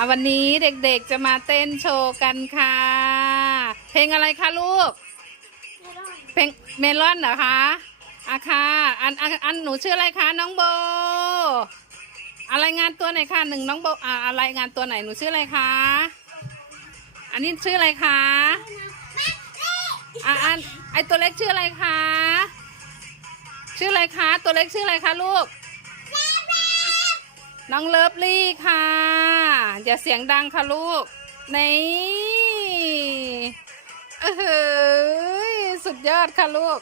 อะวันนี้เด็กๆจะมาเต้นโชว์กันค่ะ เพลงอะไรคะลูก เพลงเมลอนเหรอคะอาค่ะอันอันอันหนูชื่ออะไรคะน้องโบ อะไรงานตัวไหนคะหนึ่งน้องโบอ่าอะไรงานตัวไหนหนูชื่ออะไรคะ อันนี้ชื่ออะไรคะอะอันไอตัวเล็กชื่ออะไรคะ ชื่ออะไรคะ ตัวเล็กชื่ออะไรคะลูก น้องเลิฟลี่ค่ะ อย่าเสียงดังค่ะลูก นี่เออสุดยอดค่ะลูก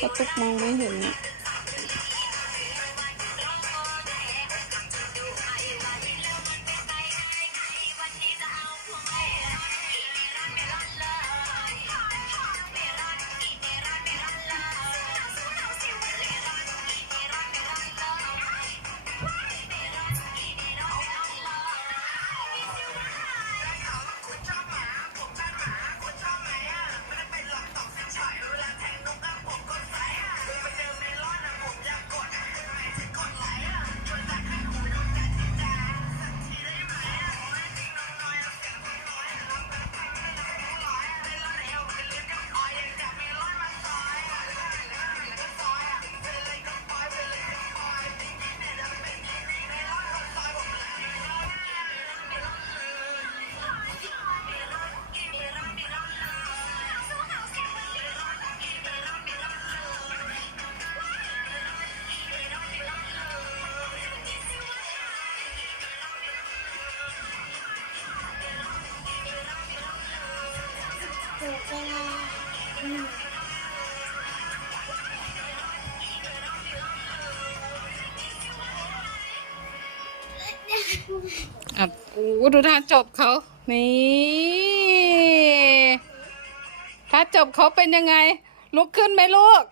กระตุกมองไม่เห็นอะอ่ ดูท่าจบเขานี่ท่าจบเขาเป็นยังไง ลุกขึ้นไหมลูก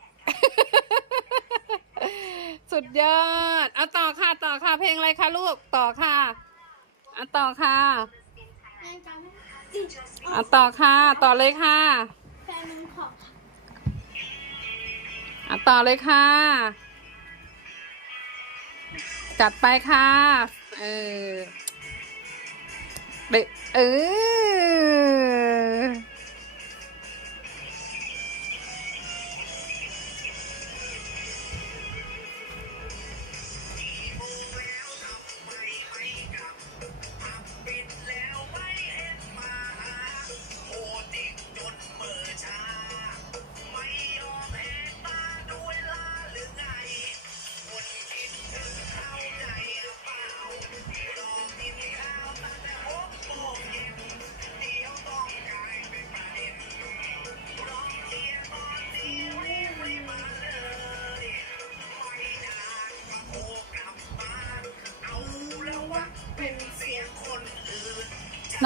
สุดยอด เอาต่อค่ะต่อค่ะเพลงอะไรคะลูกต่อค่ะเอาต่อค่ะเอาต่อค่ะ ต่อเลยค่ะเอาต่อเลยค่ะ จัดไปค่ะ เออ เดเออ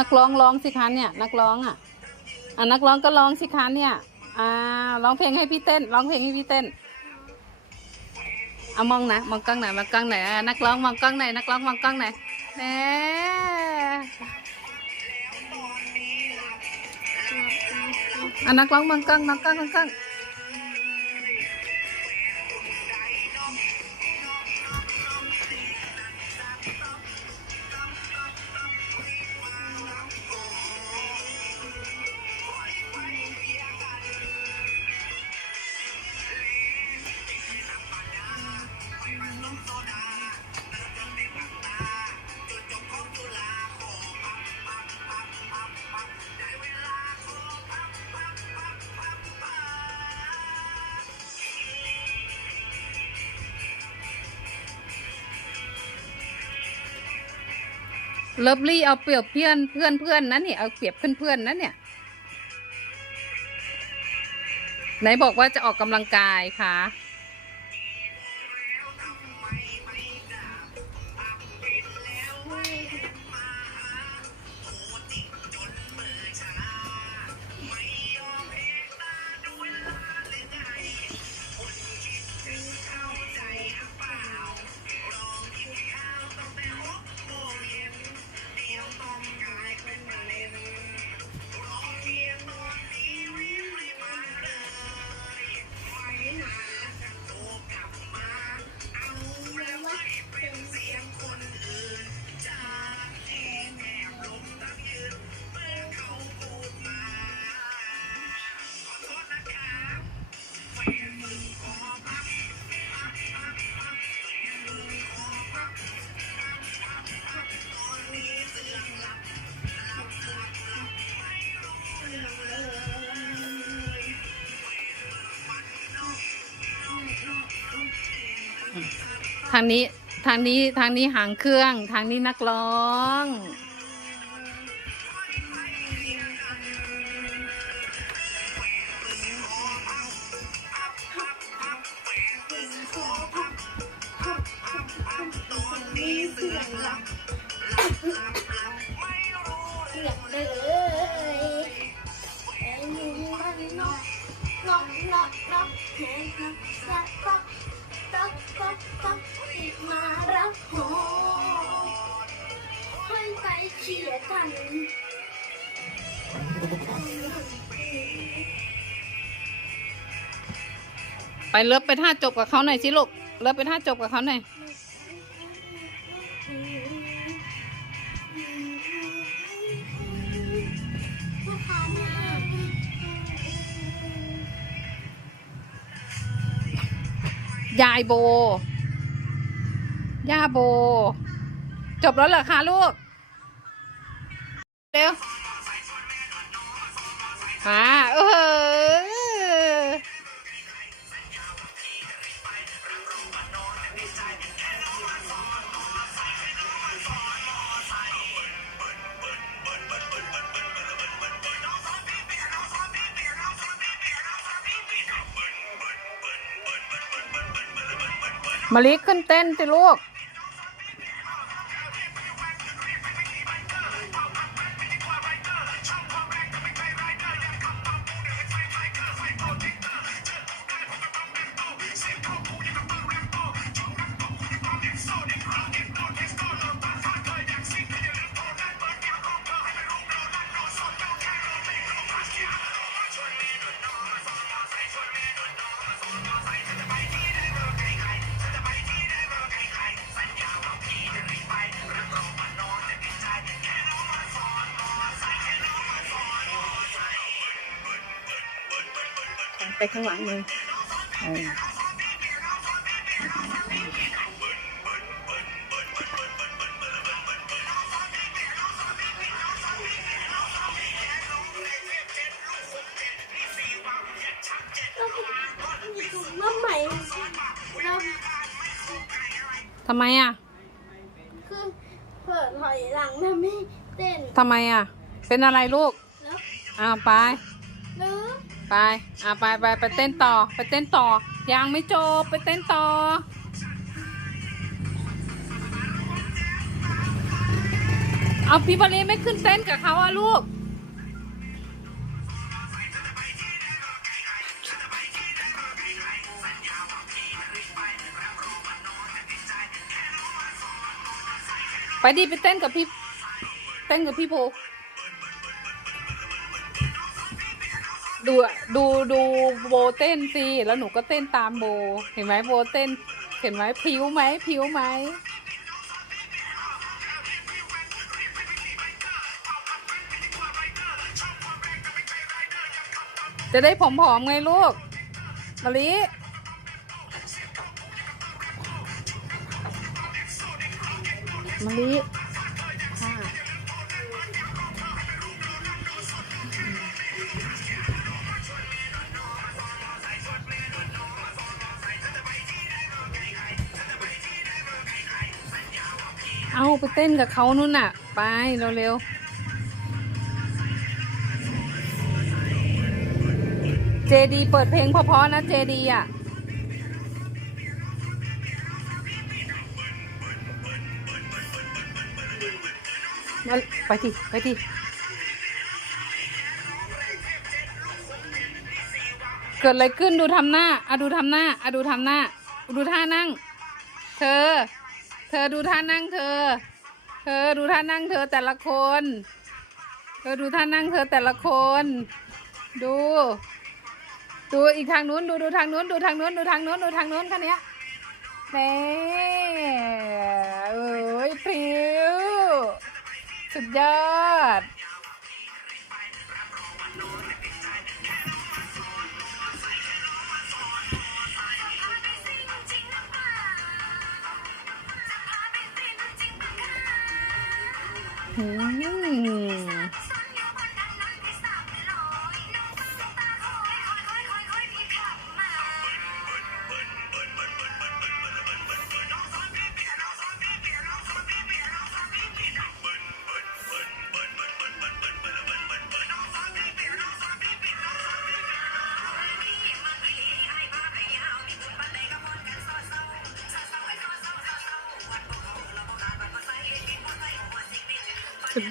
นักร้องร้องสิคะเนี่ย นักร้องอะอะนักร้องก็ร้องสิคะเนี่ยอ่าร้องเพลงให้พี่เต้น ร้องเพลงให้พี่เต้นเอามองนะมองกล้องไหนมองกล้องไหนนักร้องมองกล้องไหนนักร้องมองกล้องไหนอยแหมอะนักร้องมองกล้องมองกล้องมองกล้อง เลิฟลี่เอาเปรียบเพื่อนเพื่อนเพื่อนนะเนี่ยเอาเปรียบเพื่อนเพื่อนนะเนี่ยไหนบอกว่าจะออกกำลังกายคะ ทางนี้ทางนี้ทางนี้หางเครื่อง ทางนี้นักร้อง กันไปเลิฟไปท่าจบกับเขาหน่อยสิลูกเลิฟไปท่าจบกับเขาหน่อยยายโบ ย่าโบ จบแล้วเหรอคะลูก เร็ว มาเออมาลิขึ้นเต้นสิลูก ไปข้างหลังเลยเออมาใหม่แล้วทำไมอะ คือเปิดถอยหลังแล้วไม่เต้นทำไมอะ เป็นอะไรลูก แล้ว อ้าวไป ไปอ่าไปไปไปเต้นต่อ ไปเต้นต่อ ยังไม่จบ ไปเต้นต่อ เอาพี่บาลีไม่ขึ้นเต้นกับเขาอะลูก ไปดิไปเต้นกับพี่ เต้นกับพี่โพ ดูดูดูโบเต้นสิแล้วหนูก็เต้นตามโบ เห็นไหมโบเต้น เห็นไหมผิวไหมผิวไหมจะได้ผอมๆไงลูกมะลิมะลิ ต้นกับเขานู่นน่ะ ไปเร็วๆเจดีเปิดเพลงเพราะๆนะเจดีอะมาไปทีไปทีเกิดอะไรขึ้นดูทำหน้าอะดูทำหน้าอะดูทำหน้า ดูท่านั่ง เธอ เธอดูท่านั่งเธอ เธอดูท่านั่งเธอแต่ละคน เธอดูท่านั่งเธอแต่ละคน ดู ดูอีกทางนู้นดูดูทางนู้นดูทางนู้นดูทางนู้นดูทางนู้นคันนี้ยแม่เอ้ยพริ้วสุดยอด อื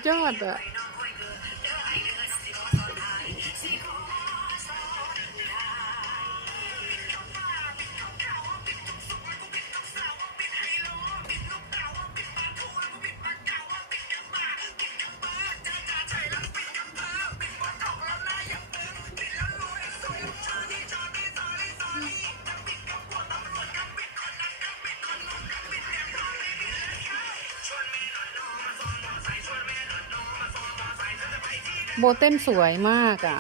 ยอดอะ โบเต้นสวยมากอะ่ะ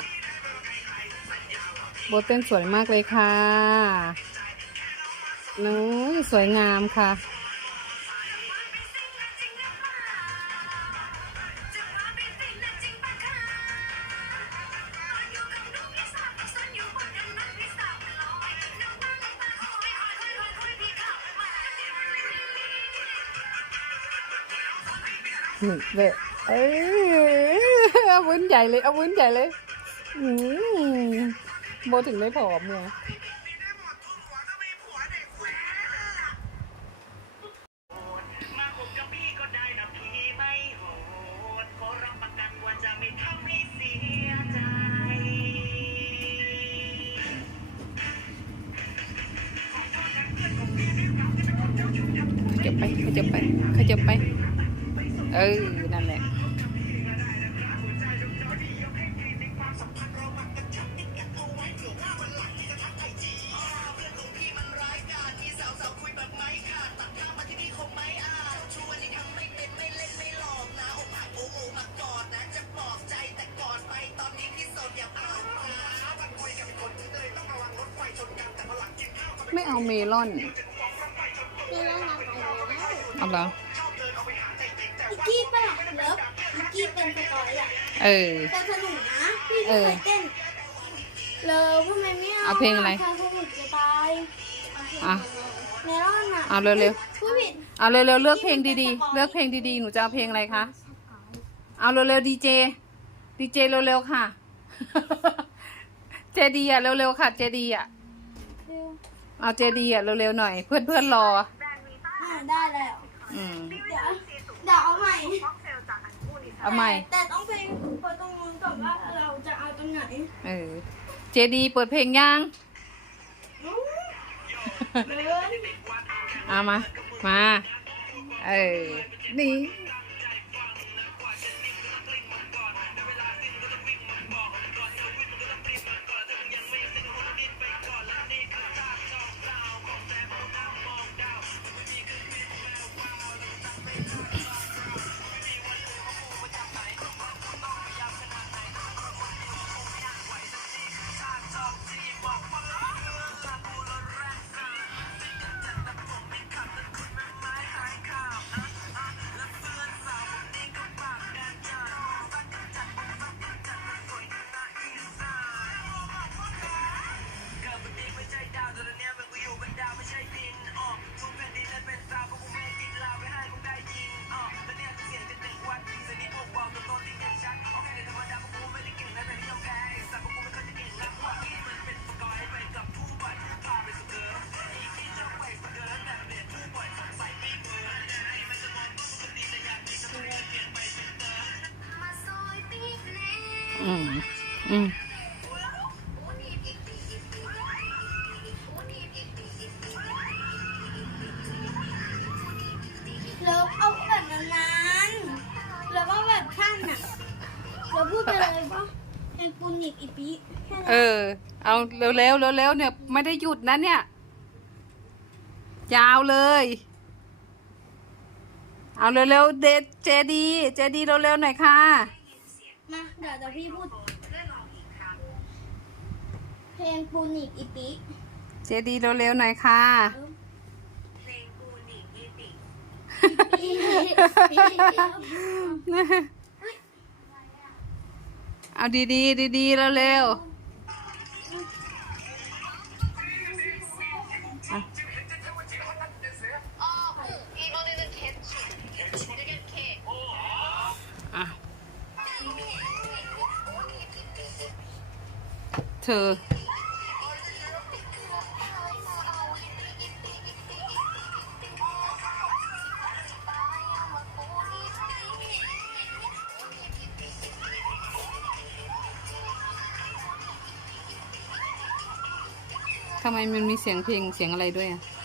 โบเต้นสวยมากเลยค่ะน้ยสวยงามค่ะหนึ่งเละเอ้ย เอาวุ้นใหญ่เลย เอาวุ้นใหญ่เลยอืมโบถึงได้ผอมไงมาคบกับพี่ก็ได้นะพี่ไม่โหดขอรับประกันว่าจะไม่ทำให้เสียใจขยับไปขยับไปขยับไป เออ ไม่เอาเมลอนไม่เล่นอะไรแล้วเอาเหรออิกกี้ปะล่ะเลิฟอิกกี้เป็นสกอยอะเออ แต่สนุกนะพี่ไม่เคยเต้นเลิฟทำไมไม่เอาเอาเพลงอะไรเพลงสนุกจะตายอะเมลอนอะเอาเร็วผู้ผิดเอาเร็วๆเลือกเพลงดีๆ เลือกเพลงดีๆ หนูจะเอาเพลงอะไรคะ เอาเร็วๆดีเจ ดีเจเร็วๆค่ะ เจดีอะเร็วๆค่ะ เจดีอะ เอาเจดีอะเร็วๆหน่อย เพื่อนๆรอ อ่าได้แล้วอืม เดี๋ยวเดี๋ยวเอาใหม่เอาใหม่ แต่ต้องไปเปิดตรงนู้นก่อนว่าเราจะเอาตรงไหนเออ เจดีเปิดเพลงยัง อืมเลิฟเอามา มา เออ นี่ อืมอืมเลิฟเอาแบบนั้นๆแล้วก็แบบขั้นอะเราพูดไปเลยว่าเป็นปูนิกอีปีแค่เอนั้นอ เอาเร็วๆเร็วๆเนี่ยไม่ได้หยุดนะเนี่ย ยาวเลย เอาเร็วๆเดเจดี เจดีเร็วๆหน่อยค่ะ มาเดี๋ยวเดี๋ยวพี่พูด เพลงปูนิกอีปีเจดีเร็วๆหน่อยค่ะ เอาดีๆดีๆเร็วๆ ธอ ทำไมมันมีเสียงเพลงเสียงอะไรด้วยอะ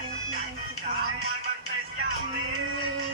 Thank you.